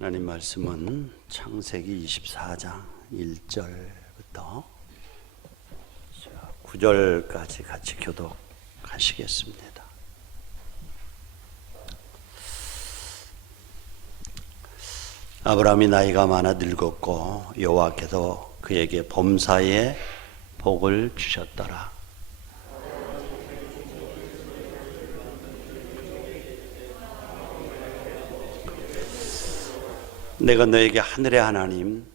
하나님 말씀은 창세기 24장 1절부터 9절까지 같이 교독하시겠습니다. 아브라함이 나이가 많아 늙었고 여호와께서 그에게 범사에 복을 주셨더라. 내가 너에게 하늘의 하나님,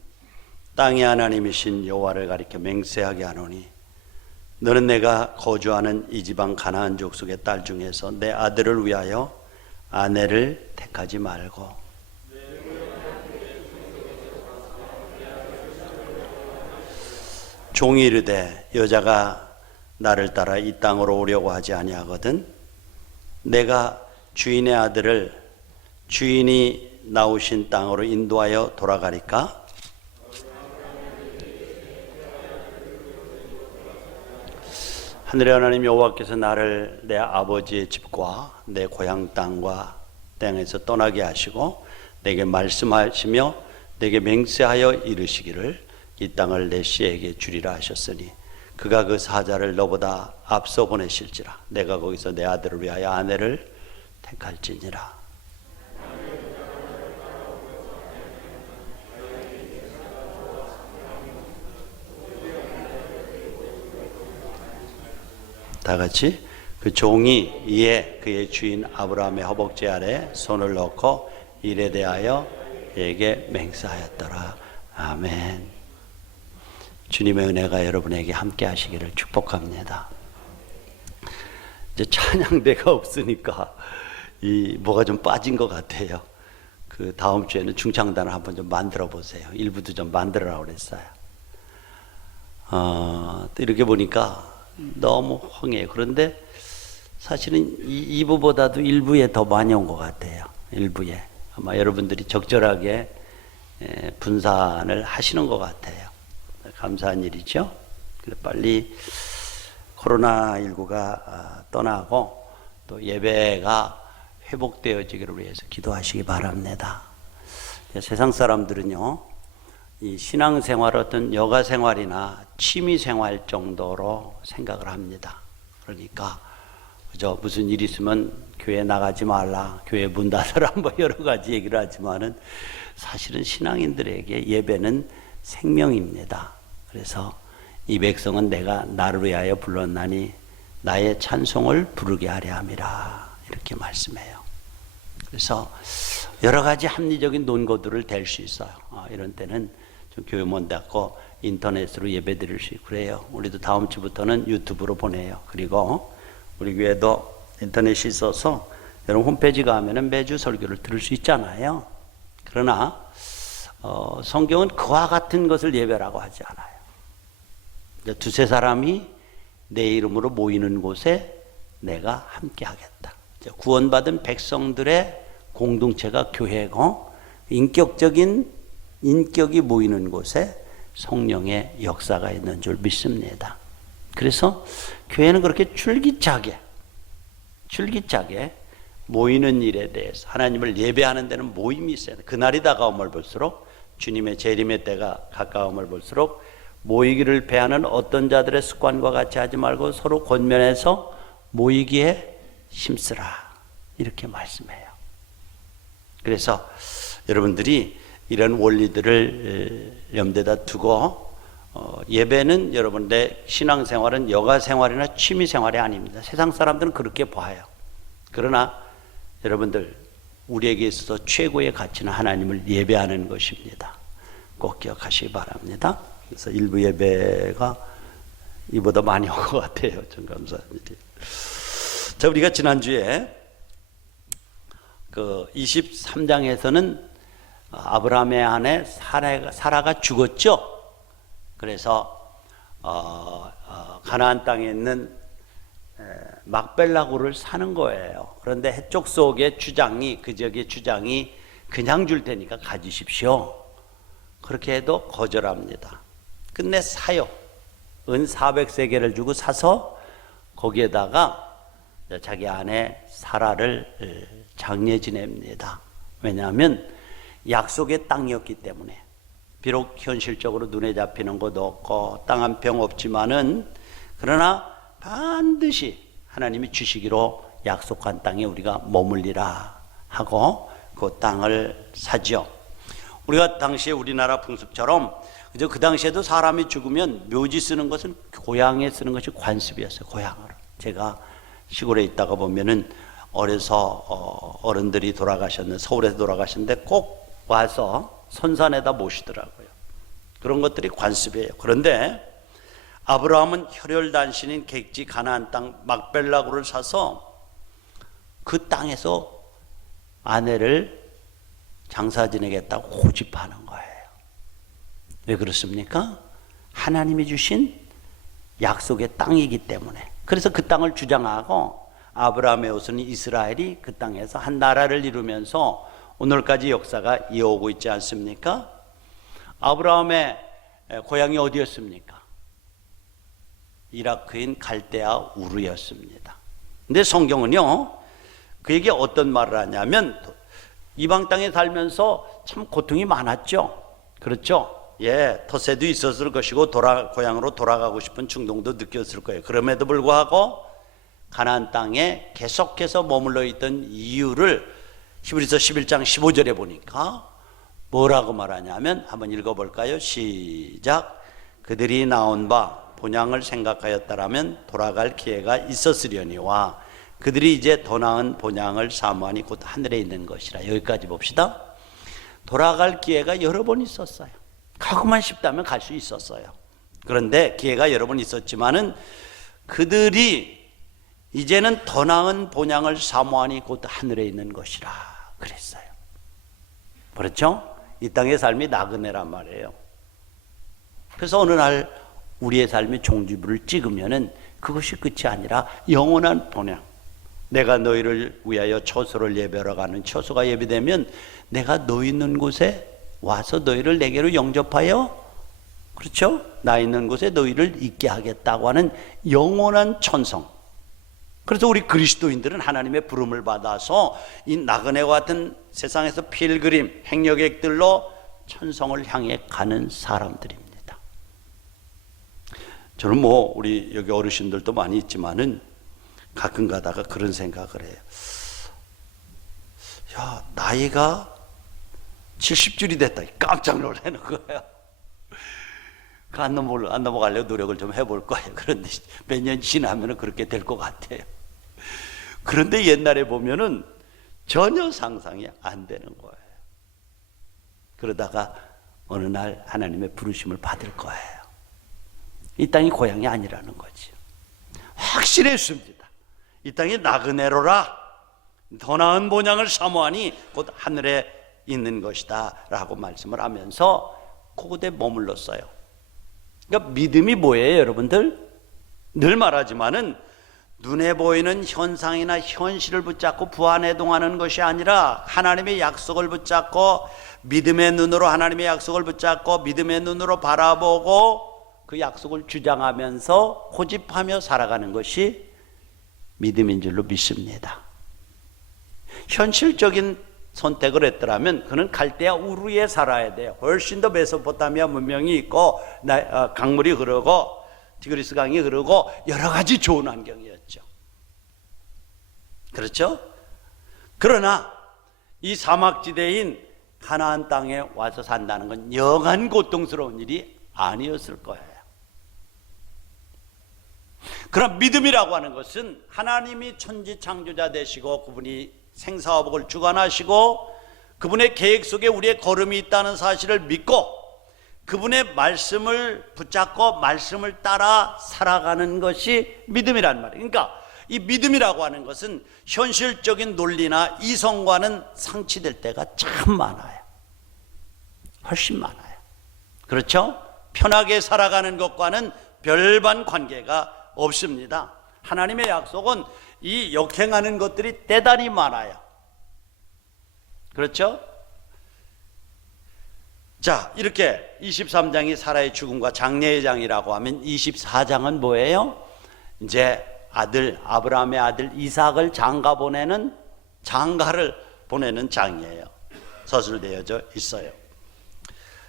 땅의 하나님이신 여호와를 가리켜 맹세하게 하노니 너는 내가 거주하는 이 지방 가나안 족속의 딸 중에서 내 아들을 위하여 아내를 택하지 말고 종이 이르되 여자가 나를 따라 이 땅으로 오려고 하지 아니하거든 내가 주인의 아들을 주인이 나오신 땅으로 인도하여 돌아가리까? 하늘의 하나님 여호와께서 나를 내 아버지의 집과 내 고향 땅과 땅에서 떠나게 하시고 내게 말씀하시며 내게 맹세하여 이르시기를 이 땅을 내 씨에게 주리라 하셨으니 그가 그 사자를 너보다 앞서 보내실지라 내가 거기서 내 아들을 위하여 아내를 택할지니라. 다 같이 그 종이 이에 그의 주인 아브라함의 허벅지 아래 손을 넣고 일에 대하여 그에게 맹세하였더라. 아멘. 주님의 은혜가 여러분에게 함께 하시기를 축복합니다. 이제 찬양대가 없으니까 뭐가 좀 빠진 것 같아요. 그 다음 주에는 중창단을 한번 좀 만들어 보세요. 일부도 좀 만들어라고 그랬어요. 또 이렇게 보니까 너무 황해요. 그런데 사실은 2부보다도 1부에 더 많이 온 것 같아요. 1부에 아마 여러분들이 적절하게 분산을 하시는 것 같아요. 감사한 일이죠. 빨리 코로나19가 떠나고 또 예배가 회복되어지기를 위해서 기도하시기 바랍니다. 세상 사람들은요 이 신앙생활 어떤 여가생활이나 취미생활 정도로 생각을 합니다. 그러니까 그저 무슨 일 있으면 교회 나가지 말라, 교회 문 닫아라 뭐 여러 가지 얘기를 하지만은 사실은 신앙인들에게 예배는 생명입니다. 그래서 이 백성은 내가 나를 위하여 불렀나니 나의 찬송을 부르게 하려 함이라 이렇게 말씀해요. 그래서 여러 가지 합리적인 논거들을 댈 수 있어요. 이런 때는 좀 교회 문 닫고 인터넷으로 예배 드릴 수 있고 그래요. 우리도 다음 주부터는 유튜브로 보내요. 그리고 우리 교회도 인터넷이 있어서 여러분 홈페이지 가면은 매주 설교를 들을 수 있잖아요. 그러나 성경은 그와 같은 것을 예배라고 하지 않아요. 두세 사람이 내 이름으로 모이는 곳에 내가 함께 하겠다. 구원받은 백성들의 공동체가 교회고 인격이 모이는 곳에 성령의 역사가 있는 줄 믿습니다. 그래서 교회는 그렇게 줄기차게 모이는 일에 대해서 하나님을 예배하는 데는 모임이 있어야 돼. 그날이 다가옴을 볼수록 주님의 재림의 때가 가까움을 볼수록 모이기를 배하는 어떤 자들의 습관과 같이 하지 말고 서로 권면해서 모이기에 힘쓰라 이렇게 말씀해요. 그래서 여러분들이 이런 원리들을 염두에다 두고 예배는 여러분의 신앙생활은 여가생활이나 취미생활이 아닙니다. 세상 사람들은 그렇게 봐요. 그러나 여러분들 우리에게 있어서 최고의 가치는 하나님을 예배하는 것입니다. 꼭 기억하시기 바랍니다. 그래서 일부 예배가 이보다 많이 온 것 같아요. 좀 감사한 일이에요. 자, 우리가 지난주에 그 23장에서는 아브라함의 아내 사라가 죽었죠. 그래서 가나안 땅에 있는 막벨라고를 사는 거예요. 그런데 해쪽 속의 주장이 그 지역의 주장이 그냥 줄 테니까 가지십시오. 그렇게 해도 거절합니다. 끝내 사요. 은 400세겔을 주고 사서 거기에다가 자기 아내 사라를 장례 지냅니다. 왜냐하면 약속의 땅이었기 때문에 비록 현실적으로 눈에 잡히는 것도 없고 땅 한 평 없지만은 그러나 반드시 하나님이 주시기로 약속한 땅에 우리가 머물리라 하고 그 땅을 사죠. 우리가 당시에 우리나라 풍습처럼 그저 그 당시에도 사람이 죽으면 묘지 쓰는 것은 고향에 쓰는 것이 관습이었어요. 고향으로. 제가 시골에 있다가 보면은 어려서 어른들이 돌아가셨는데 서울에서 돌아가셨는데 꼭 와서 선산에다 모시더라고요. 그런 것들이 관습이에요. 그런데 아브라함은 혈혈단신인 객지 가나안 땅 막벨라고를 사서 그 땅에서 아내를 장사 지내겠다고 고집하는 거예요. 왜 그렇습니까? 하나님이 주신 약속의 땅이기 때문에. 그래서 그 땅을 주장하고 아브라함의 후손 이스라엘이 그 땅에서 한 나라를 이루면서 오늘까지 역사가 이어오고 있지 않습니까? 아브라함의 고향이 어디였습니까? 이라크인 갈대아 우르였습니다. 근데 성경은요, 그에게 어떤 말을 하냐면 이방 땅에 살면서 참 고통이 많았죠. 그렇죠? 예, 텃세도 있었을 것이고 고향으로 돌아가고 싶은 충동도 느꼈을 거예요. 그럼에도 불구하고 가나안 땅에 계속해서 머물러 있던 이유를 히브리서 11장 15절에 보니까 뭐라고 말하냐면 한번 읽어볼까요? 시작. 그들이 나온 바 본향을 생각하였다라면 돌아갈 기회가 있었으려니와 그들이 이제 더 나은 본향을 사모하니 곧 하늘에 있는 것이라. 여기까지 봅시다. 돌아갈 기회가 여러 번 있었어요. 가고만 싶다면 갈 수 있었어요. 그런데 기회가 여러 번 있었지만은 그들이 이제는 더 나은 본향을 사모하니 곧 하늘에 있는 것이라 그랬어요. 그렇죠? 이 땅의 삶이 나그네란 말이에요. 그래서 어느 날 우리의 삶이 종지부를 찍으면은 그것이 끝이 아니라 영원한 본향. 내가 너희를 위하여 처소를 예배하러 가는 처소가 예비되면 내가 너 있는 곳에 와서 너희를 내게로 영접하여, 그렇죠? 나 있는 곳에 너희를 있게 하겠다고 하는 영원한 천성. 그래서 우리 그리스도인들은 하나님의 부름을 받아서 이 나그네와 같은 세상에서 필그림, 행여객들로 천성을 향해 가는 사람들입니다. 저는 우리 여기 어르신들도 많이 있지만은 가끔 가다가 그런 생각을 해요. 야, 나이가 70줄이 됐다. 깜짝 놀라는 거예요. 안 넘어가려고 노력을 좀 해볼 거예요. 그런데 몇 년 지나면 그렇게 될 것 같아요. 그런데 옛날에 보면은 전혀 상상이 안 되는 거예요. 그러다가 어느 날 하나님의 부르심을 받을 거예요. 이 땅이 고향이 아니라는 거지. 확실했습니다. 이 땅이 나그네로라. 더 나은 본향을 사모하니 곧 하늘에 있는 것이다 라고 말씀을 하면서 그곳에 머물렀어요. 그러니까 믿음이 뭐예요, 여러분들? 늘 말하지만은 눈에 보이는 현상이나 현실을 붙잡고 부안해동하는 것이 아니라 하나님의 약속을 붙잡고 믿음의 눈으로 하나님의 약속을 붙잡고 믿음의 눈으로 바라보고 그 약속을 주장하면서 고집하며 살아가는 것이 믿음인 줄로 믿습니다. 현실적인 선택을 했더라면 그는 갈대아 우르에 살아야 돼요. 훨씬 더 메소포타미아 문명이 있고 강물이 흐르고 티그리스 강이 흐르고 여러 가지 좋은 환경이었죠. 그렇죠? 그러나 이 사막지대인 가나안 땅에 와서 산다는 건 영한 고통스러운 일이 아니었을 거예요. 그럼 믿음이라고 하는 것은 하나님이 천지 창조자 되시고 그분이 생사화복을 주관하시고 그분의 계획 속에 우리의 걸음이 있다는 사실을 믿고 그분의 말씀을 붙잡고 말씀을 따라 살아가는 것이 믿음이란 말이에요. 그러니까 이 믿음이라고 하는 것은 현실적인 논리나 이성과는 상치될 때가 참 많아요. 훨씬 많아요. 그렇죠? 편하게 살아가는 것과는 별반 관계가 없습니다. 하나님의 약속은 이 역행하는 것들이 대단히 많아요. 그렇죠? 자, 이렇게 23장이 사라의 죽음과 장례의 장이라고 하면 24장은 뭐예요? 이제 아브라함의 아들 이삭을 장가를 보내는 장이에요. 서술되어져 있어요.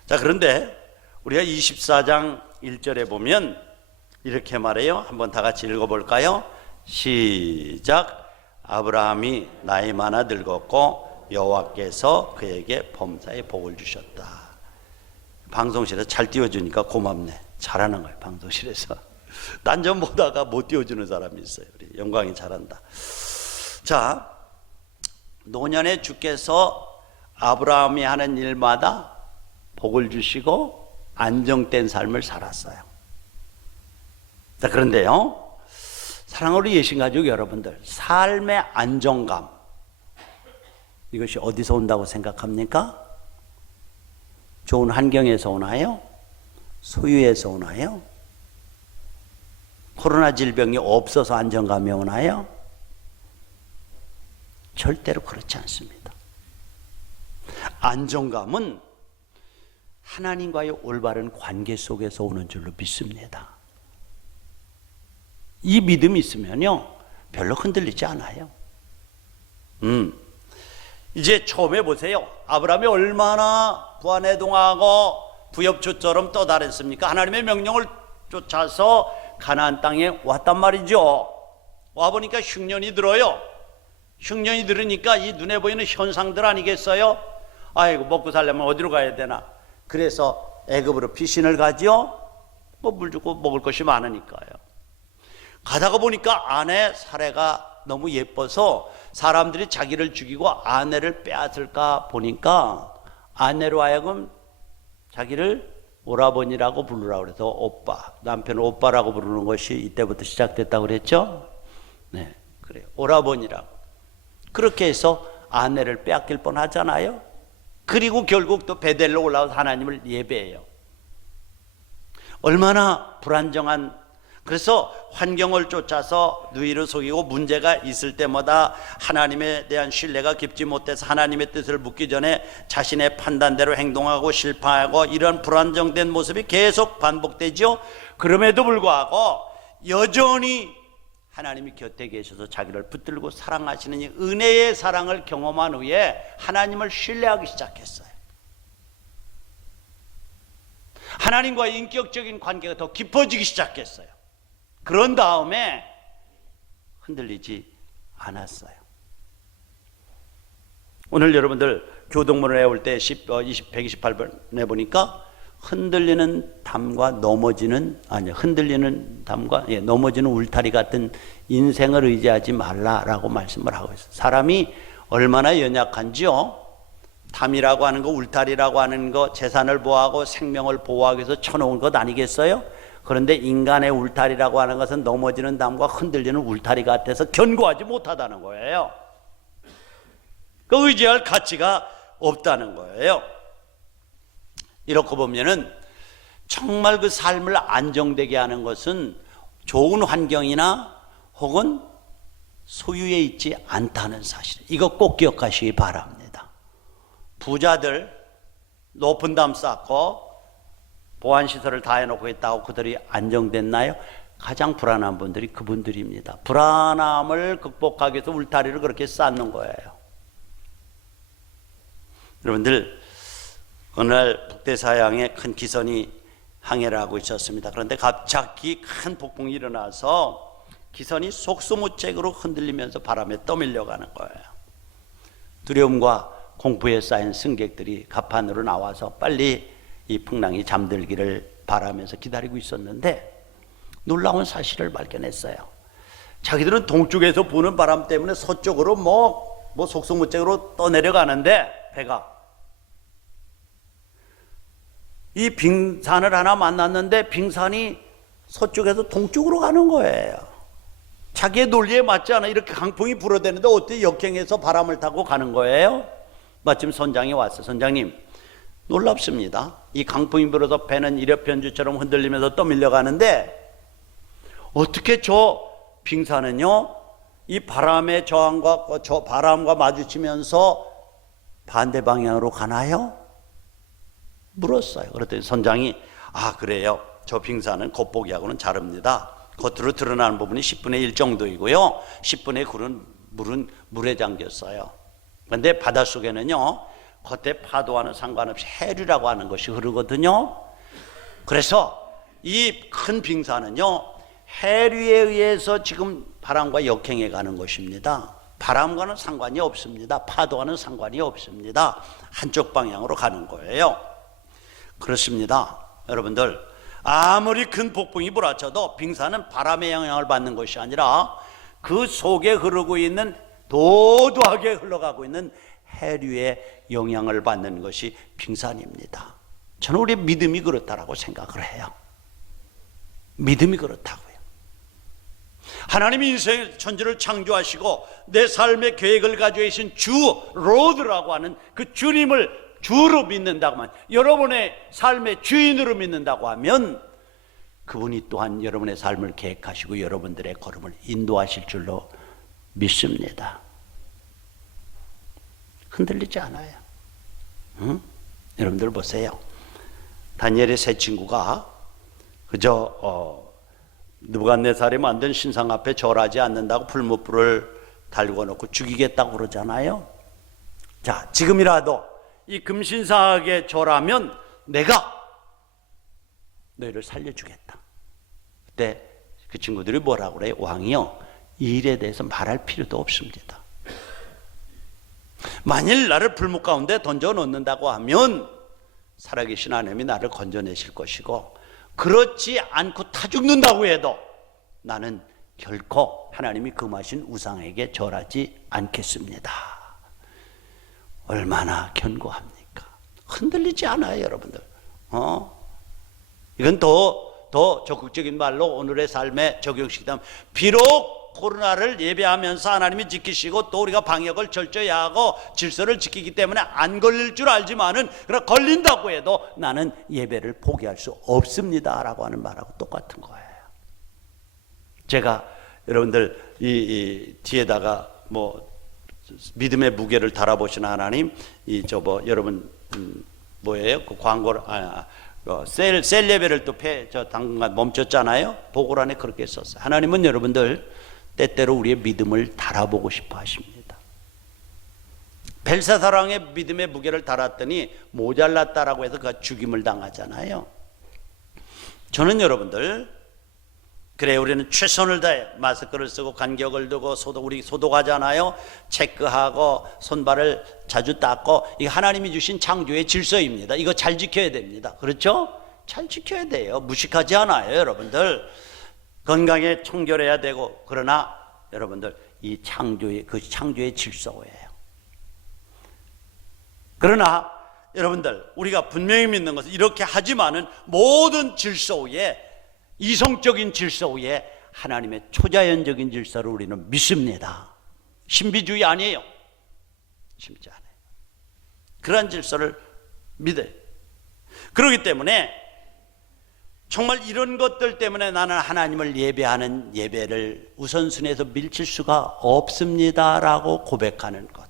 자, 그런데 우리가 24장 1절에 보면 이렇게 말해요. 한번 다 같이 읽어볼까요? 시작. 아브라함이 나이 많아 늙었고 여호와께서 그에게 범사에 복을 주셨다. 방송실에서 잘 띄워주니까 고맙네. 잘하는 거예요, 방송실에서. 딴 점 보다가 못 띄워주는 사람이 있어요. 우리 영광이 잘한다. 자, 노년에 주께서 아브라함이 하는 일마다 복을 주시고 안정된 삶을 살았어요. 자, 그런데요, 사랑하는 예신가족 여러분들, 삶의 안정감, 이것이 어디서 온다고 생각합니까? 좋은 환경에서 오나요? 소유에서 오나요? 코로나 질병이 없어서 안정감이 오나요? 절대로 그렇지 않습니다. 안정감은 하나님과의 올바른 관계 속에서 오는 줄로 믿습니다. 이 믿음이 있으면요, 별로 흔들리지 않아요. 이제 처음에 보세요. 아브라함이 얼마나 부안해동하고 부엽초처럼 떠다녔습니까? 하나님의 명령을 쫓아서 가나안 땅에 왔단 말이죠. 와보니까 흉년이 들어요. 흉년이 들으니까 이 눈에 보이는 현상들 아니겠어요? 아이고, 먹고 살려면 어디로 가야 되나? 그래서 애굽으로 피신을 가죠. 뭐 물 주고 먹을 것이 많으니까요. 가다가 보니까 아내 사례가 너무 예뻐서 사람들이 자기를 죽이고 아내를 빼앗을까 보니까 아내로 하여금 자기를 오라버니라고 부르라고 그래서 오빠, 남편을 오빠라고 부르는 것이 이때부터 시작됐다고 그랬죠. 네, 그래요. 오라버니라고. 그렇게 해서 아내를 빼앗길 뻔하잖아요. 그리고 결국 또 베델로 올라와서 하나님을 예배해요. 얼마나 불안정한, 그래서 환경을 쫓아서 누이를 속이고 문제가 있을 때마다 하나님에 대한 신뢰가 깊지 못해서 하나님의 뜻을 묻기 전에 자신의 판단대로 행동하고 실패하고 이런 불안정된 모습이 계속 반복되죠. 그럼에도 불구하고 여전히 하나님이 곁에 계셔서 자기를 붙들고 사랑하시는 이 은혜의 사랑을 경험한 후에 하나님을 신뢰하기 시작했어요. 하나님과의 인격적인 관계가 더 깊어지기 시작했어요. 그런 다음에 흔들리지 않았어요. 오늘 여러분들 교동문을 해올 때 128번에 보니까 흔들리는 담과 넘어지는, 흔들리는 담과 넘어지는 울타리 같은 인생을 의지하지 말라라고 말씀을 하고 있어요. 사람이 얼마나 연약한지요. 담이라고 하는 거, 울타리라고 하는 거, 재산을 보호하고 생명을 보호하기 위해서 쳐놓은 것 아니겠어요? 그런데 인간의 울타리라고 하는 것은 넘어지는 담과 흔들리는 울타리 같아서 견고하지 못하다는 거예요. 그 의지할 가치가 없다는 거예요. 이렇게 보면은 정말 그 삶을 안정되게 하는 것은 좋은 환경이나 혹은 소유에 있지 않다는 사실. 이거 꼭 기억하시기 바랍니다. 부자들 높은 담 쌓고 보안시설을 다 해놓고 있다고 그들이 안정됐나요? 가장 불안한 분들이 그분들입니다. 불안함을 극복하기 위해서 울타리를 그렇게 쌓는 거예요. 여러분들, 어느 날 북대서양에 큰 기선이 항해를 하고 있었습니다. 그런데 갑자기 큰 폭풍이 일어나서 기선이 속수무책으로 흔들리면서 바람에 떠밀려가는 거예요. 두려움과 공포에 쌓인 승객들이 갑판으로 나와서 빨리 이 풍랑이 잠들기를 바라면서 기다리고 있었는데 놀라운 사실을 발견했어요. 자기들은 동쪽에서 부는 바람 때문에 서쪽으로 뭐 속수무책으로 떠내려가는데 배가 이 빙산을 하나 만났는데 빙산이 서쪽에서 동쪽으로 가는 거예요. 자기의 논리에 맞지 않아 이렇게 강풍이 불어대는데 어떻게 역행해서 바람을 타고 가는 거예요? 마침 선장이 왔어요. 선장님, 놀랍습니다. 이 강풍이 불어서 배는 이력편주처럼 흔들리면서 떠밀려가는데 어떻게 저 빙산은요 이 바람의 저항과 저 바람과 마주치면서 반대 방향으로 가나요? 물었어요. 그랬더니 선장이 그래요. 저 빙산은 겉보기하고는 다릅니다. 겉으로 드러나는 부분이 10분의 1 정도이고요. 10분의 9는 물은 물에 잠겼어요. 그런데 바닷속에는요 겉에 파도와는 상관없이 해류라고 하는 것이 흐르거든요. 그래서 이 큰 빙산은요, 해류에 의해서 지금 바람과 역행해 가는 것입니다. 바람과는 상관이 없습니다. 파도와는 상관이 없습니다. 한쪽 방향으로 가는 거예요. 그렇습니다. 여러분들, 아무리 큰 폭풍이 불어쳐도 빙산은 바람의 영향을 받는 것이 아니라 그 속에 흐르고 있는, 도도하게 흘러가고 있는 해류의 영향을 받는 것이 빙산입니다. 저는 우리의 믿음이 그렇다라고 생각을 해요. 믿음이 그렇다고요. 하나님이 인생의 천지를 창조하시고 내 삶의 계획을 가지고 계신 주, 로드라고 하는 그 주님을 주로 믿는다고 하면, 여러분의 삶의 주인으로 믿는다고 하면 그분이 또한 여러분의 삶을 계획하시고 여러분들의 걸음을 인도하실 줄로 믿습니다. 흔들리지 않아요. 응? 여러분들 보세요. 다니엘의 세 친구가 그저 느부갓네살이 만든 신상 앞에 절하지 않는다고 풀무불을 달고 놓고 죽이겠다고 그러잖아요. 자, 지금이라도 이 금신상에게 절하면 내가 너희를 살려주겠다. 그때 그 친구들이 뭐라고 그래요? 왕이요, 이 일에 대해서 말할 필요도 없습니다. 만일 나를 불목 가운데 던져 놓는다고 하면 살아계신 하나님이 나를 건져내실 것이고, 그렇지 않고 타 죽는다고 해도 나는 결코 하나님이 금하신 우상에게 절하지 않겠습니다. 얼마나 견고합니까? 흔들리지 않아요, 여러분들. 이건 더 적극적인 말로 오늘의 삶에 적용시키면, 비록 코로나를 예배하면서 하나님이 지키시고 또 우리가 방역을 철저히 하고 질서를 지키기 때문에 안 걸릴 줄 알지만은, 그러나 걸린다고 해도 나는 예배를 포기할 수 없습니다 라고 하는 말하고 똑같은 거예요. 제가 여러분들 이 뒤에다가 뭐 믿음의 무게를 달아보시는 하나님, 여러분 뭐예요? 그 광고를 셀 예배를 또 당분간 멈췄잖아요. 보고란에 그렇게 썼어요. 하나님은 여러분들 때때로 우리의 믿음을 달아보고 싶어 하십니다. 벨사사랑의 믿음의 무게를 달았더니 모자랐다라고 해서 그 죽임을 당하잖아요. 저는 여러분들, 그래, 우리는 최선을 다해 마스크를 쓰고 간격을 두고 우리 소독하잖아요. 체크하고 손발을 자주 닦고, 이게 하나님이 주신 창조의 질서입니다. 이거 잘 지켜야 됩니다. 그렇죠? 잘 지켜야 돼요. 무식하지 않아요, 여러분들. 건강에 청결해야 되고, 그러나 여러분들 이 창조의 질서예요. 그러나 여러분들, 우리가 분명히 믿는 것은, 이렇게 하지만은 모든 질서 위에, 이성적인 질서 위에 하나님의 초자연적인 질서를 우리는 믿습니다. 신비주의 아니에요. 신비주의 아니에요. 그러한 질서를 믿어요. 그렇기 때문에 정말 이런 것들 때문에 나는 하나님을 예배하는 예배를 우선순위에서 밀칠 수가 없습니다라고 고백하는 것.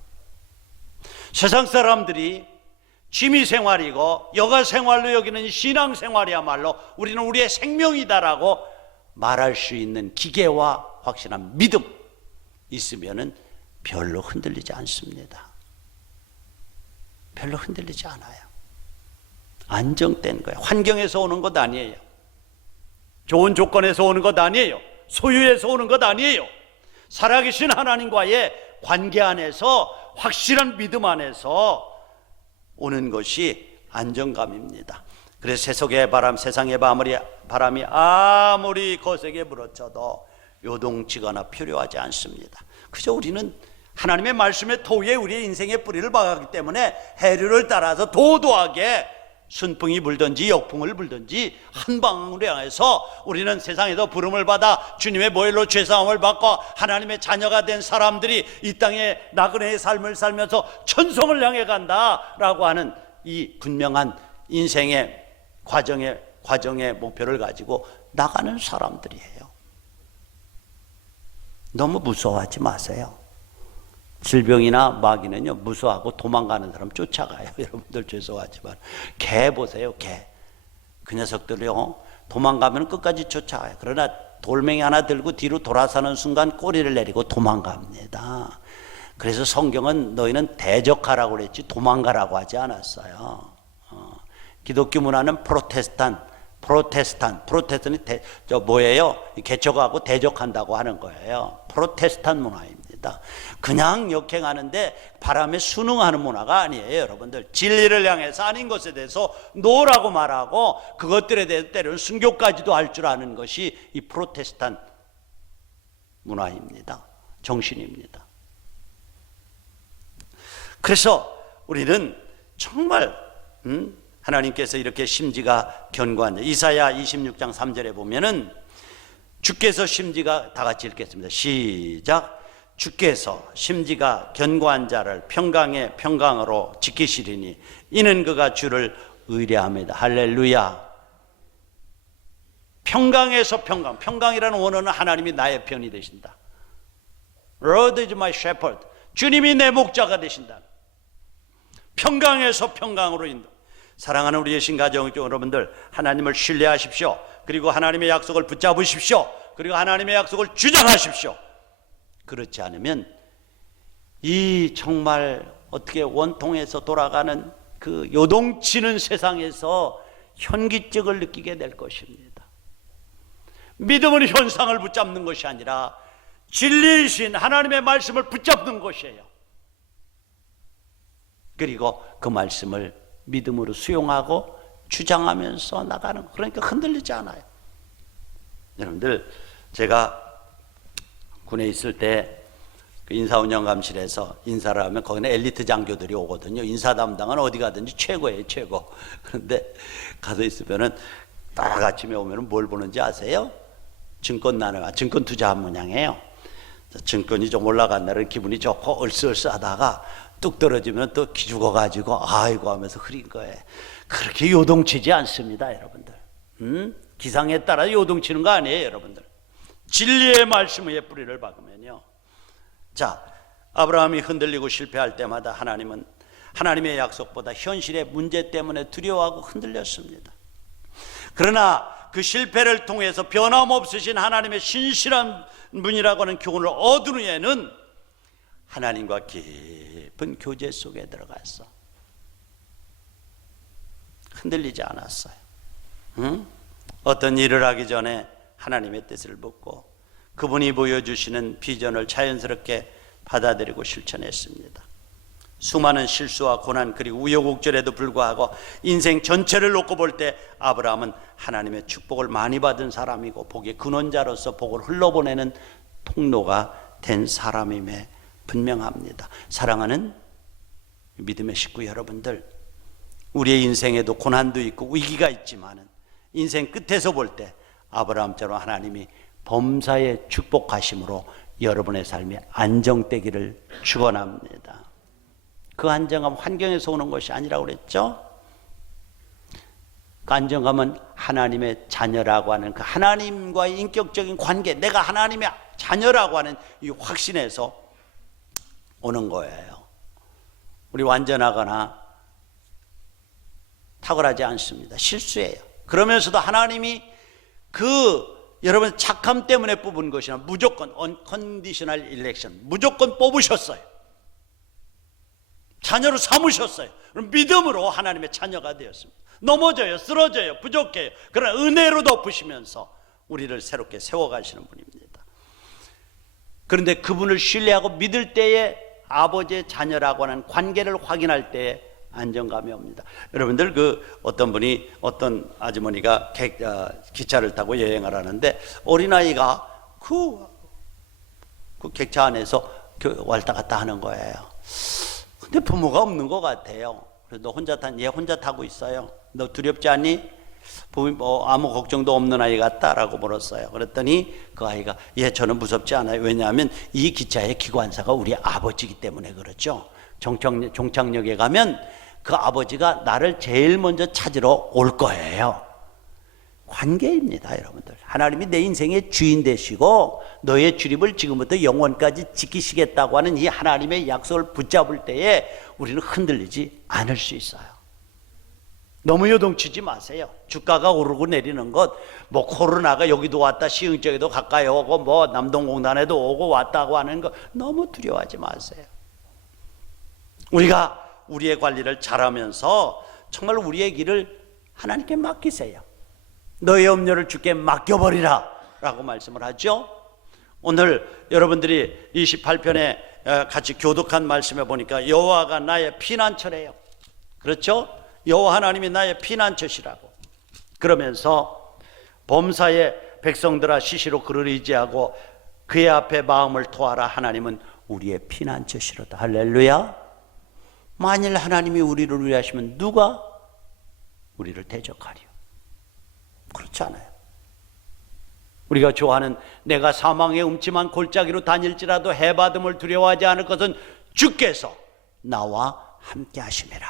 세상 사람들이 취미생활이고 여가생활로 여기는 신앙생활이야말로 우리는 우리의 생명이다라고 말할 수 있는 기계와 확실한 믿음 있으면은 별로 흔들리지 않습니다. 별로 흔들리지 않아요. 안정된 거예요. 환경에서 오는 것 아니에요. 좋은 조건에서 오는 것 아니에요. 소유에서 오는 것 아니에요. 살아계신 하나님과의 관계 안에서, 확실한 믿음 안에서 오는 것이 안정감입니다. 그래서 세속의 바람, 세상의 바람이 아무리 거세게 불어쳐도 요동치거나 필요하지 않습니다. 그저 우리는 하나님의 말씀의 토 위에 우리의 인생의 뿌리를 박았기 때문에 해류를 따라서 도도하게 순풍이 불든지 역풍을 불든지 한 방향으로 향해서 우리는 세상에서 부름을 받아 주님의 보혈로 죄사함을 받고 하나님의 자녀가 된 사람들이 이 땅에 나그네의 삶을 살면서 천성을 향해 간다라고 하는 이 분명한 인생의 과정의 목표를 가지고 나가는 사람들이에요. 너무 무서워하지 마세요. 질병이나 마귀는요, 무서워하고 도망가는 사람 쫓아가요. 여러분들 죄송하지만 개 보세요. 개. 그 녀석들이요, 도망가면 끝까지 쫓아가요. 그러나 돌멩이 하나 들고 뒤로 돌아서는 순간 꼬리를 내리고 도망갑니다. 그래서 성경은 너희는 대적하라고 그랬지 도망가라고 하지 않았어요. 기독교 문화는 프로테스탄이 뭐예요? 개척하고 대적한다고 하는 거예요. 프로테스탄 문화입니다. 그냥 역행하는데 바람에 순응하는 문화가 아니에요. 여러분들 진리를 향해서 아닌 것에 대해서 노라고 말하고 그것들에 대해서 때로는 순교까지도 할 줄 아는 것이 이 프로테스탄 문화입니다. 정신입니다. 그래서 우리는 정말 하나님께서 이렇게 심지가 견고한 이사야 26장 3절에 보면은 주께서 심지가 다 같이 읽겠습니다. 시작. 주께서 심지가 견고한 자를 평강의 평강으로 지키시리니 이는 그가 주를 의뢰합니다. 할렐루야. 평강에서 평강. 평강이라는 원어는 하나님이 나의 편이 되신다. Lord is my shepherd. 주님이 내 목자가 되신다. 평강에서 평강으로 인도. 사랑하는 우리의 신가정 여러분들, 하나님을 신뢰하십시오. 그리고 하나님의 약속을 붙잡으십시오. 그리고 하나님의 약속을 주장하십시오. 그렇지 않으면 이 정말 어떻게 원통해서 돌아가는 그 요동치는 세상에서 현기증을 느끼게 될 것입니다. 믿음은 현상을 붙잡는 것이 아니라 진리이신 하나님의 말씀을 붙잡는 것이에요. 그리고 그 말씀을 믿음으로 수용하고 주장하면서 나가는 거. 그러니까 흔들리지 않아요. 여러분들, 제가 군에 있을 때 그 인사운영감실에서 인사를 하면 거기는 엘리트 장교들이 오거든요. 인사 담당은 어디 가든지 최고예요, 최고. 그런데 가서 있으면은 딱 아침에 오면은 뭘 보는지 아세요? 증권 투자 한 모양이에요. 증권이 좀 올라간 날은 기분이 좋고 얼쓰얼쓰하다가 뚝 떨어지면 또 기죽어가지고 아이고 하면서 흐린 거예요. 그렇게 요동치지 않습니다, 여러분들. 기상에 따라 요동치는 거 아니에요, 여러분들. 진리의 말씀 위에 뿌리를 박으면요. 자, 아브라함이 흔들리고 실패할 때마다 하나님은 하나님의 약속보다 현실의 문제 때문에 두려워하고 흔들렸습니다. 그러나 그 실패를 통해서 변함없으신 하나님의 신실한 분이라고 하는 교훈을 얻은 후에는 하나님과 깊은 교제 속에 들어갔어. 흔들리지 않았어요. 어떤 일을 하기 전에 하나님의 뜻을 묻고 그분이 보여주시는 비전을 자연스럽게 받아들이고 실천했습니다. 수많은 실수와 고난 그리고 우여곡절에도 불구하고 인생 전체를 놓고 볼 때 아브라함은 하나님의 축복을 많이 받은 사람이고 복의 근원자로서 복을 흘러보내는 통로가 된 사람임에 분명합니다. 사랑하는 믿음의 식구 여러분들, 우리의 인생에도 고난도 있고 위기가 있지만은 인생 끝에서 볼 때 아브라함처럼 하나님이 범사에 축복하심으로 여러분의 삶이 안정되기를 축원합니다. 그 안정감 환경에서 오는 것이 아니라고 그랬죠? 그 안정감은 하나님의 자녀라고 하는 그 하나님과의 인격적인 관계, 내가 하나님의 자녀라고 하는 이 확신에서 오는 거예요. 우리 완전하거나 탁월하지 않습니다. 실수예요. 그러면서도 하나님이 그 여러분 착함 때문에 뽑은 것이나 무조건 unconditional election, 무조건 뽑으셨어요. 자녀로 삼으셨어요. 그럼 믿음으로 하나님의 자녀가 되었습니다. 넘어져요, 쓰러져요, 부족해요. 그러나 은혜로 덮으시면서 우리를 새롭게 세워가시는 분입니다. 그런데 그분을 신뢰하고 믿을 때에 아버지의 자녀라고 하는 관계를 확인할 때에 안정감이 옵니다. 여러분들 어떤 분이 어떤 아주머니가 기차를 타고 여행을 하는데 어린아이가 그 객차 안에서 왔다 갔다 하는 거예요. 근데 부모가 없는 것 같아요. 그래서 너 얘 혼자 타고 있어요. 너 두렵지 않니? 아무 걱정도 없는 아이 같다라고 물었어요. 그랬더니 그 아이가 저는 무섭지 않아요. 왜냐하면 이 기차의 기관사가 우리 아버지이기 때문에 그렇죠. 종착역에 가면 그 아버지가 나를 제일 먼저 찾으러 올 거예요. 관계입니다, 여러분들. 하나님이 내 인생의 주인 되시고 너의 출입을 지금부터 영원까지 지키시겠다고 하는 이 하나님의 약속을 붙잡을 때에 우리는 흔들리지 않을 수 있어요. 너무 요동치지 마세요. 주가가 오르고 내리는 것, 코로나가 여기도 왔다 시흥쪽에도 가까이 오고 남동공단에도 오고 왔다고 하는 거 너무 두려워하지 마세요. 우리가 우리의 관리를 잘하면서 정말 우리의 길을 하나님께 맡기세요. 너의 염려를 주께 맡겨버리라 라고 말씀을 하죠. 오늘 여러분들이 28편에 같이 교독한 말씀에 보니까 여호와가 나의 피난처래요. 그렇죠? 여호와 하나님이 나의 피난처시라고. 그러면서 범사의 백성들아 시시로 그를 의지하고 그의 앞에 마음을 토하라. 하나님은 우리의 피난처시로다. 할렐루야. 만일 하나님이 우리를 위하시면 누가 우리를 대적하리요? 그렇지 않아요. 우리가 좋아하는 내가 사망의 음침한 골짜기로 다닐지라도 해받음을 두려워하지 않을 것은 주께서 나와 함께 하심이라.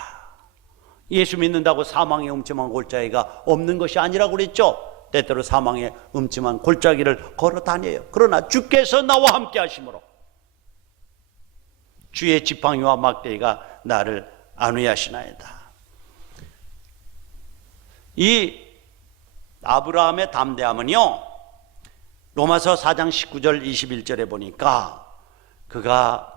예수 믿는다고 사망의 음침한 골짜기가 없는 것이 아니라고 그랬죠. 때때로 사망의 음침한 골짜기를 걸어 다녀요. 그러나 주께서 나와 함께 하심으로 주의 지팡이와 막대기가 나를 안위하시나이다. 이 아브라함의 담대함은요, 로마서 4장 19절 21절에 보니까 그가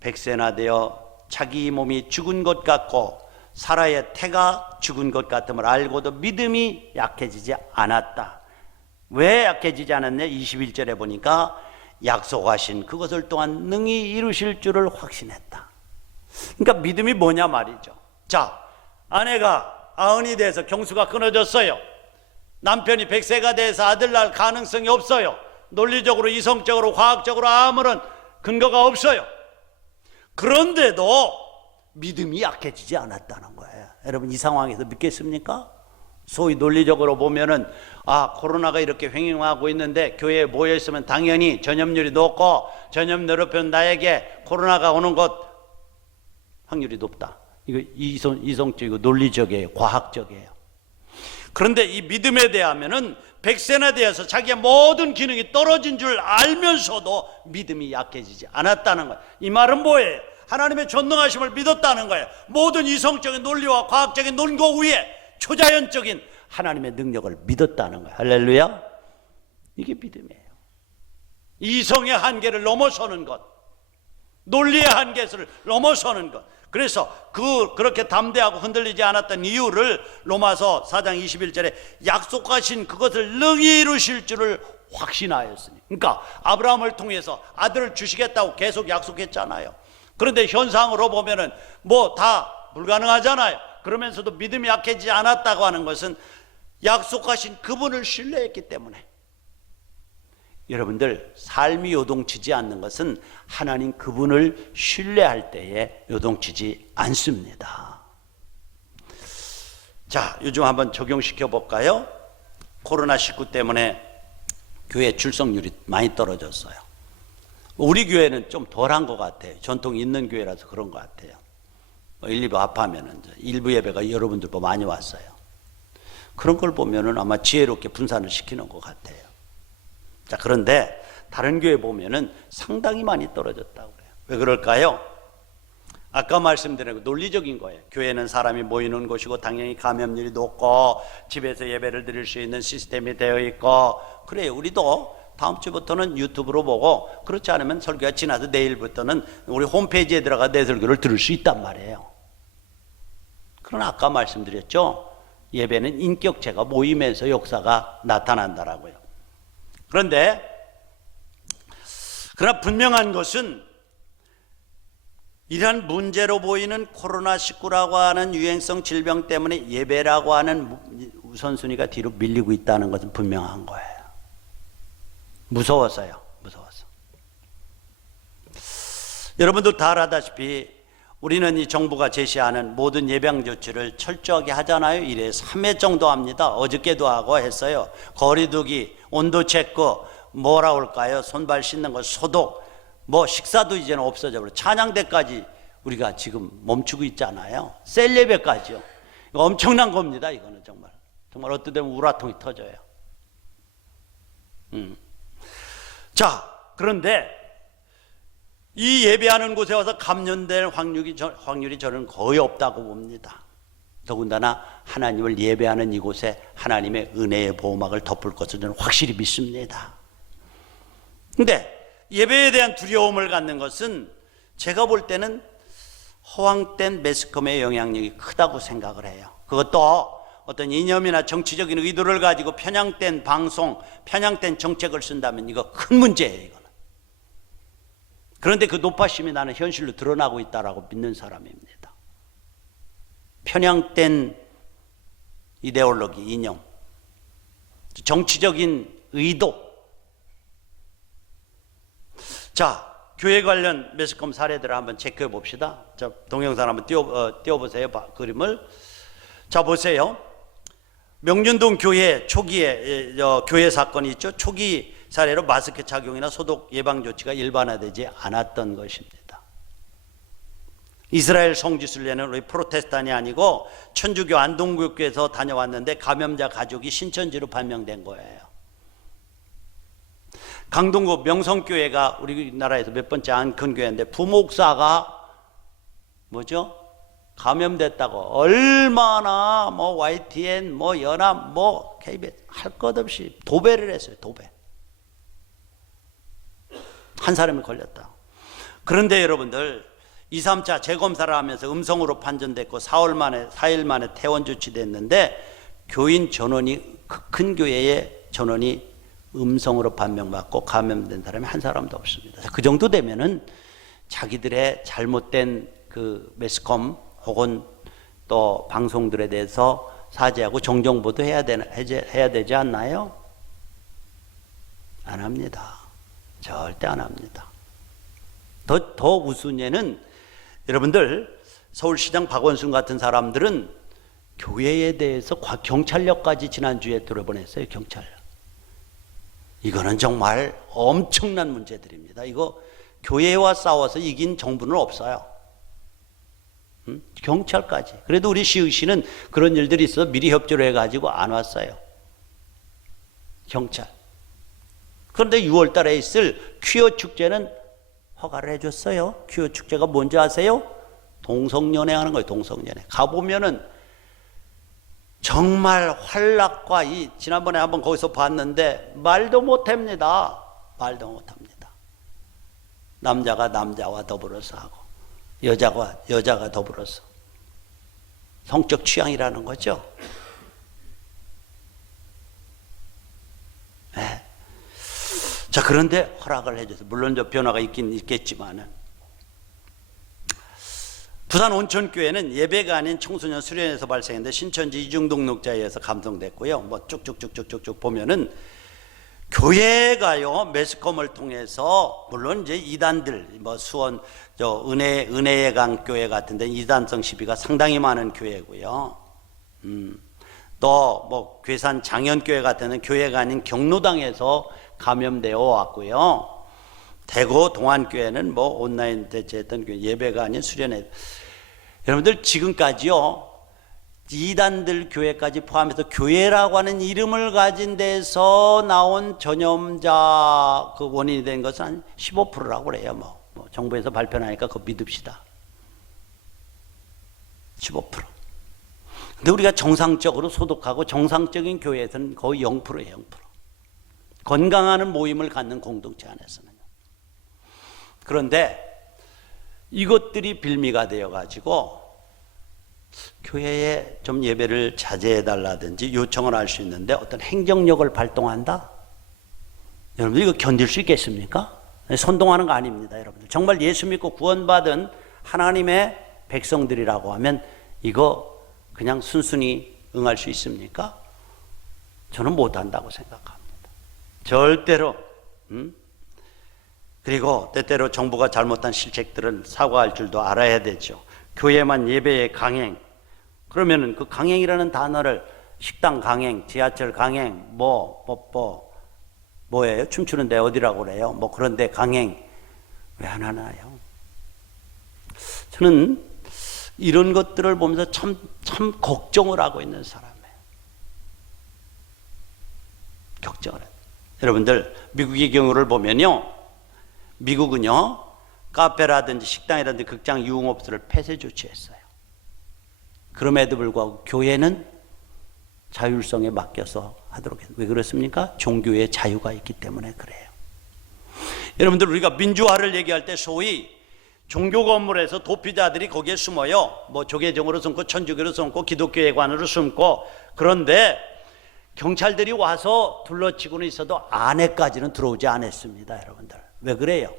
100세나 되어 자기 몸이 죽은 것 같고 사라의 태가 죽은 것 같음을 알고도 믿음이 약해지지 않았다. 왜 약해지지 않았냐? 21절에 보니까 약속하신 그것을 또한 능히 이루실 줄을 확신했다. 그러니까 믿음이 뭐냐 말이죠. 자, 아내가 90이 돼서 경수가 끊어졌어요. 남편이 100세가 돼서 아들 낳을 가능성이 없어요. 논리적으로, 이성적으로, 과학적으로 아무런 근거가 없어요. 그런데도 믿음이 약해지지 않았다는 거예요. 여러분, 이 상황에서 믿겠습니까? 소위 논리적으로 보면은 코로나가 이렇게 횡행하고 있는데 교회에 모여 있으면 당연히 전염률이 높고 전염 높으면 나에게 코로나가 오는 것 확률이 높다. 이거 이성적이고 논리적이에요. 과학적이에요. 그런데 이 믿음에 대하면은 100세나 되어서 자기의 모든 기능이 떨어진 줄 알면서도 믿음이 약해지지 않았다는 거예요. 이 말은 뭐예요? 하나님의 전능하심을 믿었다는 거예요. 모든 이성적인 논리와 과학적인 논거 위에 초자연적인 하나님의 능력을 믿었다는 거예요. 할렐루야. 이게 믿음이에요. 이성의 한계를 넘어서는 것, 논리의 한계를 넘어서는 것. 그래서 그렇게 담대하고 흔들리지 않았던 이유를 로마서 4장 21절에 약속하신 그것을 능히 이루실 줄을 확신하였으니. 그러니까 아브라함을 통해서 아들을 주시겠다고 계속 약속했잖아요. 그런데 현상으로 보면은 뭐 다 불가능하잖아요. 그러면서도 믿음이 약해지지 않았다고 하는 것은 약속하신 그분을 신뢰했기 때문에. 여러분들, 삶이 요동치지 않는 것은 하나님 그분을 신뢰할 때에 요동치지 않습니다. 자, 요즘 한번 적용시켜 볼까요? 코로나19 때문에 교회 출석률이 많이 떨어졌어요. 우리 교회는 좀 덜한 것 같아요. 전통 있는 교회라서 그런 것 같아요. 1, 2부 합하면은 일부 예배가 여러분들 뭐 많이 왔어요. 그런 걸 보면은 아마 지혜롭게 분산을 시키는 것 같아요. 자, 그런데 다른 교회 보면은 상당히 많이 떨어졌다고 그래요. 왜 그럴까요? 아까 말씀드린 논리적인 거예요. 교회는 사람이 모이는 곳이고 당연히 감염률이 높고 집에서 예배를 드릴 수 있는 시스템이 되어 있고, 그래요. 우리도 다음 주부터는 유튜브로 보고, 그렇지 않으면 설교가 지나도 내일부터는 우리 홈페이지에 들어가 내 설교를 들을 수 있단 말이에요. 그러나 아까 말씀드렸죠. 예배는 인격체가 모이면서 역사가 나타난다라고요. 그러나 분명한 것은 이러한 문제로 보이는 코로나19라고 하는 유행성 질병 때문에 예배라고 하는 우선순위가 뒤로 밀리고 있다는 것은 분명한 거예요. 무서워서요. 무서워서. 여러분들 다 알다시피 우리는 이 정부가 제시하는 모든 예방 조치를 철저하게 하잖아요. 1회 3회 정도 합니다. 어저께도 하고 했어요. 거리두기, 온도 체크, 뭐라 할까요? 손발 씻는 거, 소독, 뭐 식사도 이제는 없어져 버려. 찬양대까지 우리가 지금 멈추고 있잖아요. 셀 예배까지요. 이거 엄청난 겁니다. 이거는 정말 어떨 때는 우라통이 터져요. 자, 그런데 이 예배하는 곳에 와서 감염될 확률이 저는 거의 없다고 봅니다. 더군다나 하나님을 예배하는 이곳에 하나님의 은혜의 보호막을 덮을 것을 저는 확실히 믿습니다. 그런데 예배에 대한 두려움을 갖는 것은 제가 볼 때는 허황된 매스컴의 영향력이 크다고 생각을 해요. 그것도 어떤 이념이나 정치적인 의도를 가지고 편향된 방송, 편향된 정책을 쓴다면 이거 큰 문제예요. 이거는. 그런데 그 노파심이 나는 현실로 드러나고 있다라고 믿는 사람입니다. 편향된 이데올로기, 이념, 정치적인 의도. 자, 교회 관련 매스컴 사례들을 한번 체크해 봅시다. 자, 동영상 한번 띄워보세요. 그림을. 자, 보세요. 명륜동 교회 초기에 교회 사건이 있죠. 초기 사례로 마스크 착용이나 소독 예방 조치가 일반화되지 않았던 것입니다. 이스라엘 송지순례는 우리 프로테스탄이 아니고 천주교 안동교회에서 다녀왔는데 감염자 가족이 신천지로 판명된 거예요. 강동구 명성교회가 우리나라에서 몇 번째 안 큰 교회인데 부목사가 뭐죠? 감염됐다고 얼마나 뭐 YTN 뭐 연합 뭐 KBS 할 것 없이 도배를 했어요. 도배. 한 사람이 걸렸다. 그런데 여러분들 2, 3차 재검사를 하면서 음성으로 판정됐고 4일 만에 퇴원 조치됐는데 교인 전원이 큰 교회의 전원이 음성으로 판명받고 감염된 사람이 한 사람도 없습니다. 그 정도 되면은 자기들의 잘못된 그 매스컴 혹은 또 방송들에 대해서 사죄하고 정정보도 해야 되지 않나요? 안 합니다. 절대 안 합니다. 더 우스운 예는 여러분들 서울시장 박원순 같은 사람들은 교회에 대해서 경찰력까지 지난주에 들어보냈어요. 경찰력. 이거는 정말 엄청난 문제들입니다. 이거 교회와 싸워서 이긴 정부는 없어요. 경찰까지. 그래도 우리 시의시는 그런 일들이 있어서 미리 협조를 해가지고 안 왔어요. 경찰. 그런데 6월 달에 있을 퀴어 축제는 허가를 해줬어요. 퀴어 축제가 뭔지 아세요? 동성연애 하는 거예요. 동성연애. 가보면은 정말 활락과 지난번에 한번 거기서 봤는데 말도 못합니다. 말도 못합니다. 남자가 남자와 더불어서 하고 여자가 여자가 더불어서 성적 취향이라는 거죠. 네. 자, 그런데 허락을 해줘서 물론 저 변화가 있긴 있겠지만은 부산 온천교회는 예배가 아닌 청소년 수련회에서 발생했는데 신천지 이중독록자에 의해서 감송됐고요. 뭐 쭉쭉쭉쭉쭉 보면은 교회가요 매스컴을 통해서 물론 이제 이단들 뭐 수원 저 은혜의 강 교회 같은데 이단성 시비가 상당히 많은 교회고요. 또 뭐 괴산 장현교회 같은 데는 교회가 아닌 경로당에서 감염되어 왔고요. 대구 동안교회는 뭐 온라인 대체했던 예배가 아닌 수련회. 여러분들 지금까지요 이단들 교회까지 포함해서 교회라고 하는 이름을 가진 데서 나온 전염자 그 원인이 된 것은 한 15%라고 그래요. 뭐 정부에서 발표하니까 그거 믿읍시다. 15%. 근데 우리가 정상적으로 소독하고 정상적인 교회에서는 거의 0%예요. 0%. 건강한 모임을 갖는 공동체 안에서는. 그런데 이것들이 빌미가 되어가지고 교회에 좀 예배를 자제해달라든지 요청을 할 수 있는데 어떤 행정력을 발동한다? 여러분들 이거 견딜 수 있겠습니까? 선동하는 거 아닙니다. 여러분들 정말 예수 믿고 구원받은 하나님의 백성들이라고 하면 이거 그냥 순순히 응할 수 있습니까? 저는 못한다고 생각합니다. 절대로. 그리고 때때로 정부가 잘못한 실책들은 사과할 줄도 알아야 되죠. 교회만 예배의 강행. 그러면은 그 강행이라는 단어를 식당 강행, 지하철 강행, 뭐예요? 춤추는데 어디라고 그래요? 뭐 그런데 강행 왜 안 하나요? 저는 이런 것들을 보면서 참 걱정을 하고 있는 사람이에요. 걱정을 해요. 여러분들 미국의 경우를 보면요. 미국은요. 카페라든지 식당이라든지 극장 유흥업소를 폐쇄 조치했어요. 그럼에도 불구하고 교회는 자율성에 맡겨서 하도록 해요. 왜 그렇습니까? 종교의 자유가 있기 때문에 그래요. 여러분들 우리가 민주화를 얘기할 때 소위 종교 건물에서 도피자들이 거기에 숨어요. 뭐 조계종으로 숨고 천주교로 숨고 기독교회관으로 숨고. 그런데 경찰들이 와서 둘러치고는 있어도 안에까지는 들어오지 않았습니다. 여러분들 왜 그래요?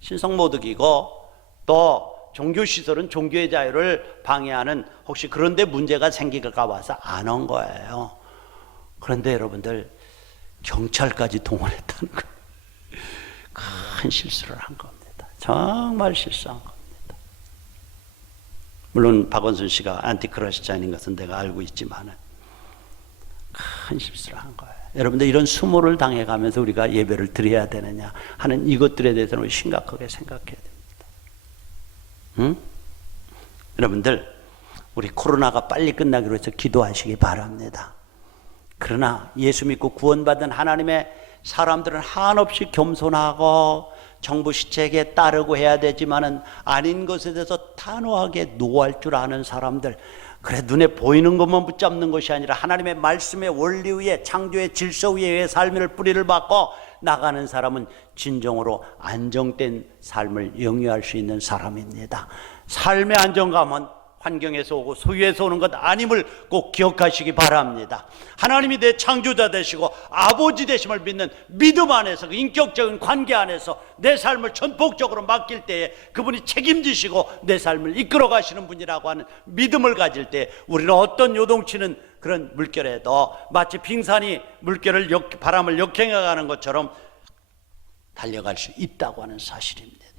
신성모독이고 또 종교시설은 종교의 자유를 방해하는, 혹시 그런데 문제가 생길까 봐서 안 온 거예요. 그런데 여러분들 경찰까지 동원했다는 거, 큰 실수를 한 겁니다. 정말 실수한 겁니다. 물론 박원순 씨가 안티크리스찬인 것은 내가 알고 있지만 큰 실수를 한 거예요. 여러분들 이런 수모를 당해가면서 우리가 예배를 드려야 되느냐 하는 이것들에 대해서는 심각하게 생각해야 됩니다. 응? 여러분들 우리 코로나가 빨리 끝나기로 해서 기도하시기 바랍니다. 그러나 예수 믿고 구원받은 하나님의 사람들은 한없이 겸손하고 정부 시책에 따르고 해야 되지만은 아닌 것에 대해서 단호하게 노할 줄 아는 사람들, 그래 눈에 보이는 것만 붙잡는 것이 아니라 하나님의 말씀의 원리 위에, 창조의 질서 위에 삶을 뿌리를 받고 나가는 사람은 진정으로 안정된 삶을 영위할 수 있는 사람입니다. 삶의 안정감은 환경에서 오고 소유에서 오는 것 아님을 꼭 기억하시기 바랍니다. 하나님이 내 창조자 되시고 아버지 되심을 믿는 믿음 안에서, 그 인격적인 관계 안에서 내 삶을 전폭적으로 맡길 때에 그분이 책임지시고 내 삶을 이끌어 가시는 분이라고 하는 믿음을 가질 때 우리는 어떤 요동치는 그런 물결에도 마치 빙산이 바람을 역행해 가는 것처럼 달려갈 수 있다고 하는 사실입니다.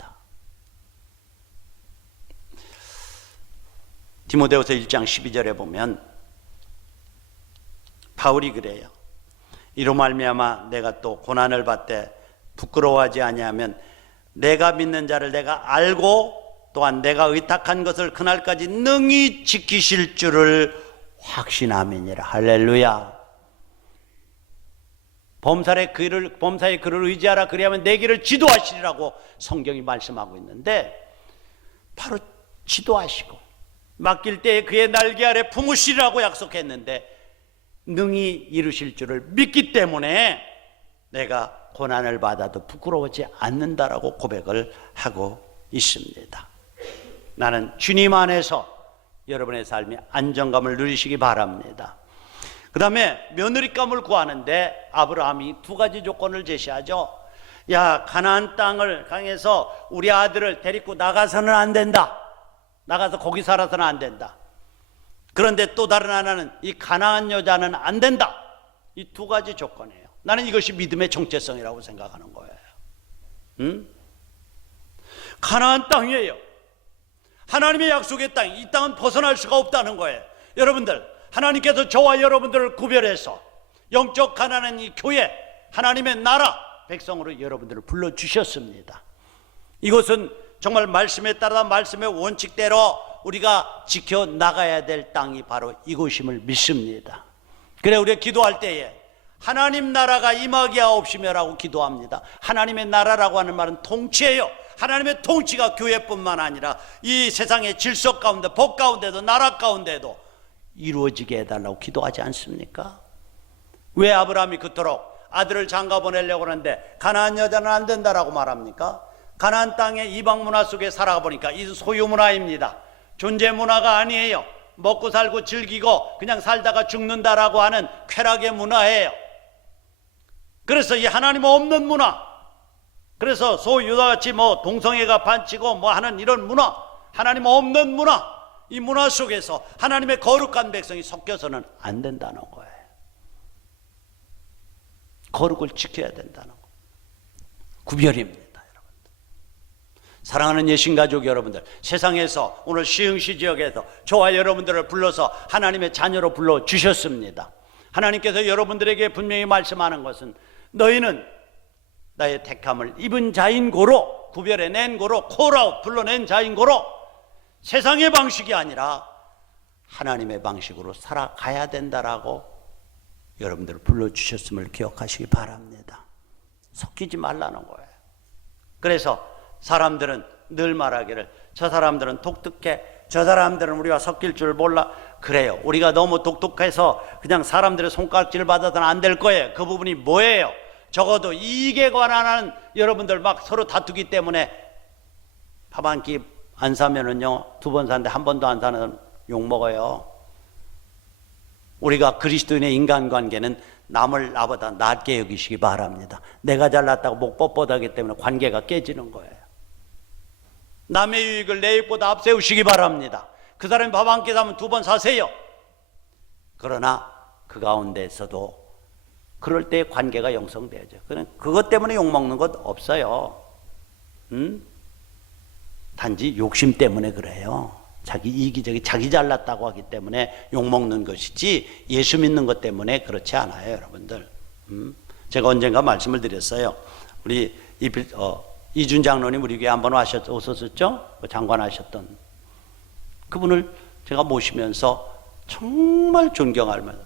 디모데후서 1장 12절에 보면 바울이 그래요. 이로 말미암아 내가 또 고난을 받되 부끄러워하지 아니하면 내가 믿는 자를 내가 알고 또한 내가 의탁한 것을 그날까지 능히 지키실 줄을 확신함이니라. 할렐루야. 범사의 그를 의지하라. 그리하면 내 길을 지도하시리라고 성경이 말씀하고 있는데, 바로 지도하시고 맡길 때에 그의 날개 아래 품으시리라고 약속했는데 능히 이루실 줄을 믿기 때문에 내가 고난을 받아도 부끄러워하지 않는다라고 고백을 하고 있습니다. 나는 주님 안에서 여러분의 삶의 안정감을 누리시기 바랍니다. 그 다음에 며느리감을 구하는데 아브라함이 두 가지 조건을 제시하죠. 야, 가나안 땅을 향해서 우리 아들을 데리고 나가서는 안 된다. 나가서 거기 살아서는 안 된다. 그런데 또 다른 하나는 이 가나안 여자는 안 된다. 이 두 가지 조건이에요. 나는 이것이 믿음의 정체성이라고 생각하는 거예요. 가나안 땅이에요. 하나님의 약속의 땅, 이 땅은 벗어날 수가 없다는 거예요. 여러분들, 하나님께서 저와 여러분들을 구별해서 영적 가나안 이 교회, 하나님의 나라 백성으로 여러분들을 불러주셨습니다. 이것은 정말 말씀에 따라 말씀의 원칙대로 우리가 지켜나가야 될 땅이 바로 이곳임을 믿습니다. 그래 우리가 기도할 때에 하나님 나라가 임하게 하옵시며라고 기도합니다. 하나님의 나라라고 하는 말은 통치예요. 하나님의 통치가 교회뿐만 아니라 이 세상의 질서 가운데, 법 가운데도, 나라 가운데도 이루어지게 해달라고 기도하지 않습니까? 왜 아브라함이 그토록 아들을 장가 보내려고 하는데 가나안 여자는 안 된다라고 말합니까? 가나안 땅의 이방 문화 속에 살아가 보니까 이 소유 문화입니다. 존재 문화가 아니에요. 먹고 살고 즐기고 그냥 살다가 죽는다라고 하는 쾌락의 문화예요. 그래서 이 하나님 없는 문화, 그래서 소유다같이 뭐 동성애가 반치고 뭐 하는 이런 문화, 하나님 없는 문화, 이 문화 속에서 하나님의 거룩한 백성이 섞여서는 안 된다는 거예요. 거룩을 지켜야 된다는 거. 구별입니다. 사랑하는 예신가족 여러분들, 세상에서 오늘 시흥시 지역에서 저와 여러분들을 불러서 하나님의 자녀로 불러주셨습니다. 하나님께서 여러분들에게 분명히 말씀하는 것은 너희는 나의 택함을 입은 자인 고로, 구별해낸 고로, 콜아웃 불러낸 자인 고로 세상의 방식이 아니라 하나님의 방식으로 살아가야 된다라고 여러분들을 불러주셨음을 기억하시기 바랍니다. 섞이지 말라는 거예요. 그래서 사람들은 늘 말하기를 저 사람들은 독특해, 저 사람들은 우리와 섞일 줄 몰라. 그래요. 우리가 너무 독특해서 그냥 사람들의 손가락질 받아서는 안 될 거예요. 그 부분이 뭐예요? 적어도 이익에 관한 여러분들 막 서로 다투기 때문에 밥 한 끼 안 사면은요, 2번 사는데 한 번도 안 사는 욕 먹어요. 우리가 그리스도인의 인간관계는 남을 나보다 낫게 여기시기 바랍니다. 내가 잘났다고 목 뻣뻣하기 때문에 관계가 깨지는 거예요. 남의 유익을 내 유익보다 앞세우시기 바랍니다. 그 사람이 밥 한 끼 사면 2번 사세요. 그러나 그 가운데서도 그럴 때 관계가 형성되죠. 그것 때문에 욕먹는 것 없어요. 단지 욕심 때문에 그래요. 자기 이기적이 자기 잘났다고 하기 때문에 욕먹는 것이지 예수 믿는 것 때문에 그렇지 않아요, 여러분들. 제가 언젠가 말씀을 드렸어요. 우리 이준 장로님 우리 교회 한번 오셨었죠? 장관 하셨던 그분을 제가 모시면서 정말 존경할 만한.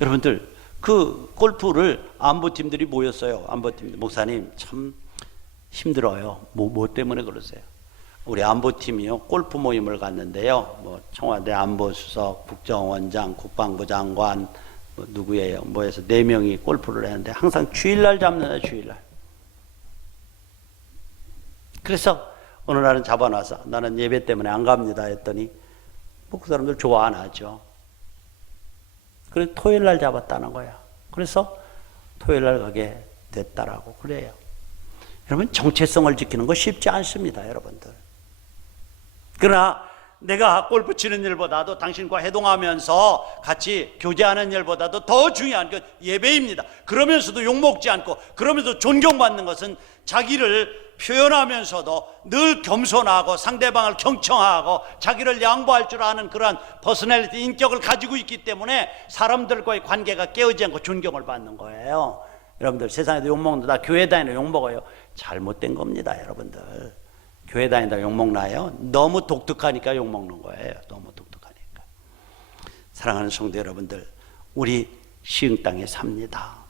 여러분들 그 골프를 안보팀들이 모였어요. 안보팀 목사님 참 힘들어요. 뭐 때문에 그러세요? 우리 안보팀이요 골프 모임을 갔는데요. 뭐 청와대 안보수석, 국정원장, 국방부 장관 뭐 누구예요? 해서 4명이 골프를 했는데 항상 주일날 잡는다, 주일날. 그래서 어느 날은 잡아놔서 나는 예배 때문에 안 갑니다 했더니 뭐 그 사람들 좋아 안 하죠. 그래서 토요일날 잡았다는 거야. 그래서 토요일날 가게 됐다라고 그래요. 여러분 정체성을 지키는 거 쉽지 않습니다, 여러분들. 그러나 내가 골프 치는 일보다도 당신과 회동하면서 같이 교제하는 일보다도 더 중요한 건 예배입니다. 그러면서도 욕먹지 않고 그러면서 존경받는 것은 자기를 표현하면서도 늘 겸손하고 상대방을 경청하고 자기를 양보할 줄 아는 그러한 퍼스널리티, 인격을 가지고 있기 때문에 사람들과의 관계가 깨어지지 않고 존경을 받는 거예요. 여러분들 세상에도 욕먹는다, 교회 다니는 욕먹어요. 잘못된 겁니다, 여러분들. 교회 다닌다 욕먹나요? 너무 독특하니까 욕먹는 거예요. 너무 독특하니까. 사랑하는 성도 여러분들, 우리 시흥 땅에 삽니다.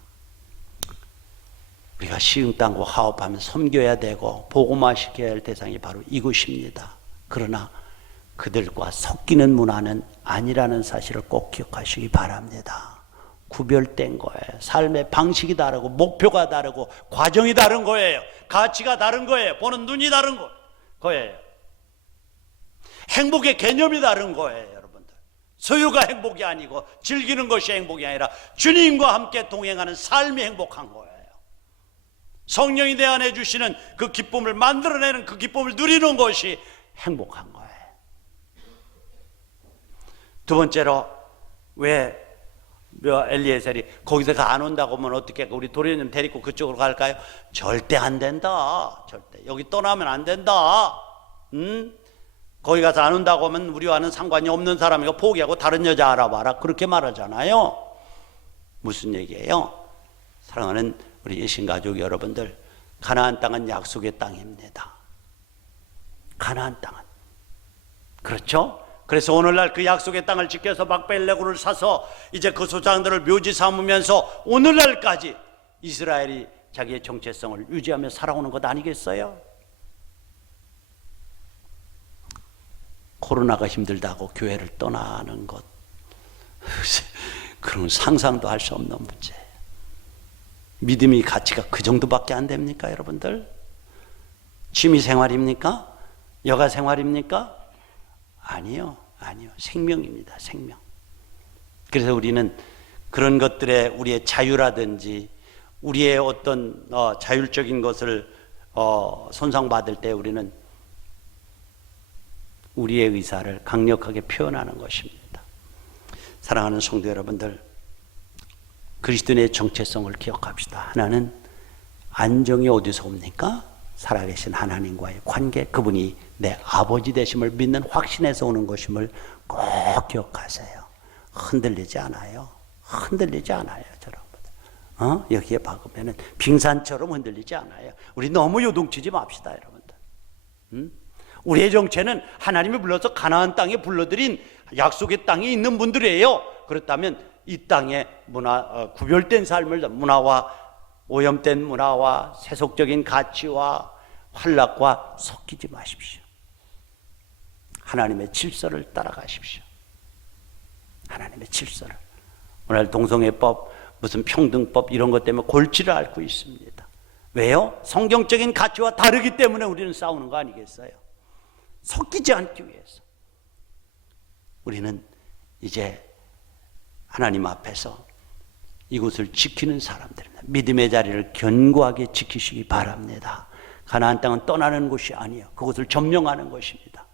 우리가 시흥 땅과 화합하면 섬겨야 되고 복음화 시켜야 할 대상이 바로 이곳입니다. 그러나 그들과 섞이는 문화는 아니라는 사실을 꼭 기억하시기 바랍니다. 구별된 거예요. 삶의 방식이 다르고 목표가 다르고 과정이 다른 거예요. 가치가 다른 거예요. 보는 눈이 다른 거예요. 행복의 개념이 다른 거예요, 여러분들. 소유가 행복이 아니고 즐기는 것이 행복이 아니라 주님과 함께 동행하는 삶이 행복한 거예요. 성령이 내 안에 주시는 그 기쁨을 만들어내는 그 기쁨을 누리는 것이 행복한 거예요. 두 번째로 왜 엘리에셀이 거기서 안 온다고 하면 어떻게 우리 도련님 데리고 그쪽으로 갈까요? 절대 안 된다. 절대 여기 떠나면 안 된다. 거기 가서 안 온다고 하면 우리와는 상관이 없는 사람이고 포기하고 다른 여자 알아봐라. 그렇게 말하잖아요. 무슨 얘기예요? 사랑하는 우리 예신가족 여러분들, 가나안 땅은 약속의 땅입니다. 가나안 땅은 그렇죠? 그래서 오늘날 그 약속의 땅을 지켜서 막벨레고를 사서 이제 그 소장들을 묘지 삼으면서 오늘날까지 이스라엘이 자기의 정체성을 유지하며 살아오는 것 아니겠어요? 코로나가 힘들다고 교회를 떠나는 것, 그런 상상도 할 수 없는 문제. 믿음의 가치가 그 정도밖에 안 됩니까, 여러분들? 취미 생활입니까? 여가 생활입니까? 아니요. 생명입니다, 생명. 그래서 우리는 그런 것들에 우리의 자유라든지 우리의 어떤 자율적인 것을 손상받을 때 우리는 우리의 의사를 강력하게 표현하는 것입니다. 사랑하는 성도 여러분들, 그리스도인의 정체성을 기억합시다. 하나는 안정이 어디서 옵니까? 살아계신 하나님과의 관계, 그분이 내 아버지 되심을 믿는 확신에서 오는 것임을 꼭 기억하세요. 흔들리지 않아요. 여러분들. 여기에 박으면은 빙산처럼 흔들리지 않아요. 우리 너무 요동치지 맙시다, 여러분들. 우리의 정체는 하나님이 불러서 가나안 땅에 불러들인 약속의 땅에 있는 분들이에요. 그렇다면 이 땅의 구별된 삶을, 문화와 오염된 문화와 세속적인 가치와 환락과 섞이지 마십시오. 하나님의 질서를 따라가십시오. 하나님의 질서를. 오늘 동성애법, 무슨 평등법 이런 것 때문에 골치를 앓고 있습니다. 왜요? 성경적인 가치와 다르기 때문에 우리는 싸우는 거 아니겠어요? 섞이지 않기 위해서. 우리는 이제 하나님 앞에서 이곳을 지키는 사람들입니다. 믿음의 자리를 견고하게 지키시기 바랍니다. 가나안 땅은 떠나는 곳이 아니에요. 그곳을 점령하는 것입니다.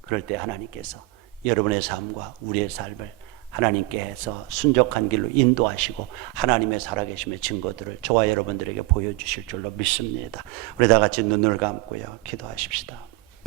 그럴 때 하나님께서 여러분의 삶과 우리의 삶을 하나님께서 순적한 길로 인도하시고 하나님의 살아계심의 증거들을 저와 여러분들에게 보여주실 줄로 믿습니다. 우리 다 같이 눈을 감고요, 기도하십시다.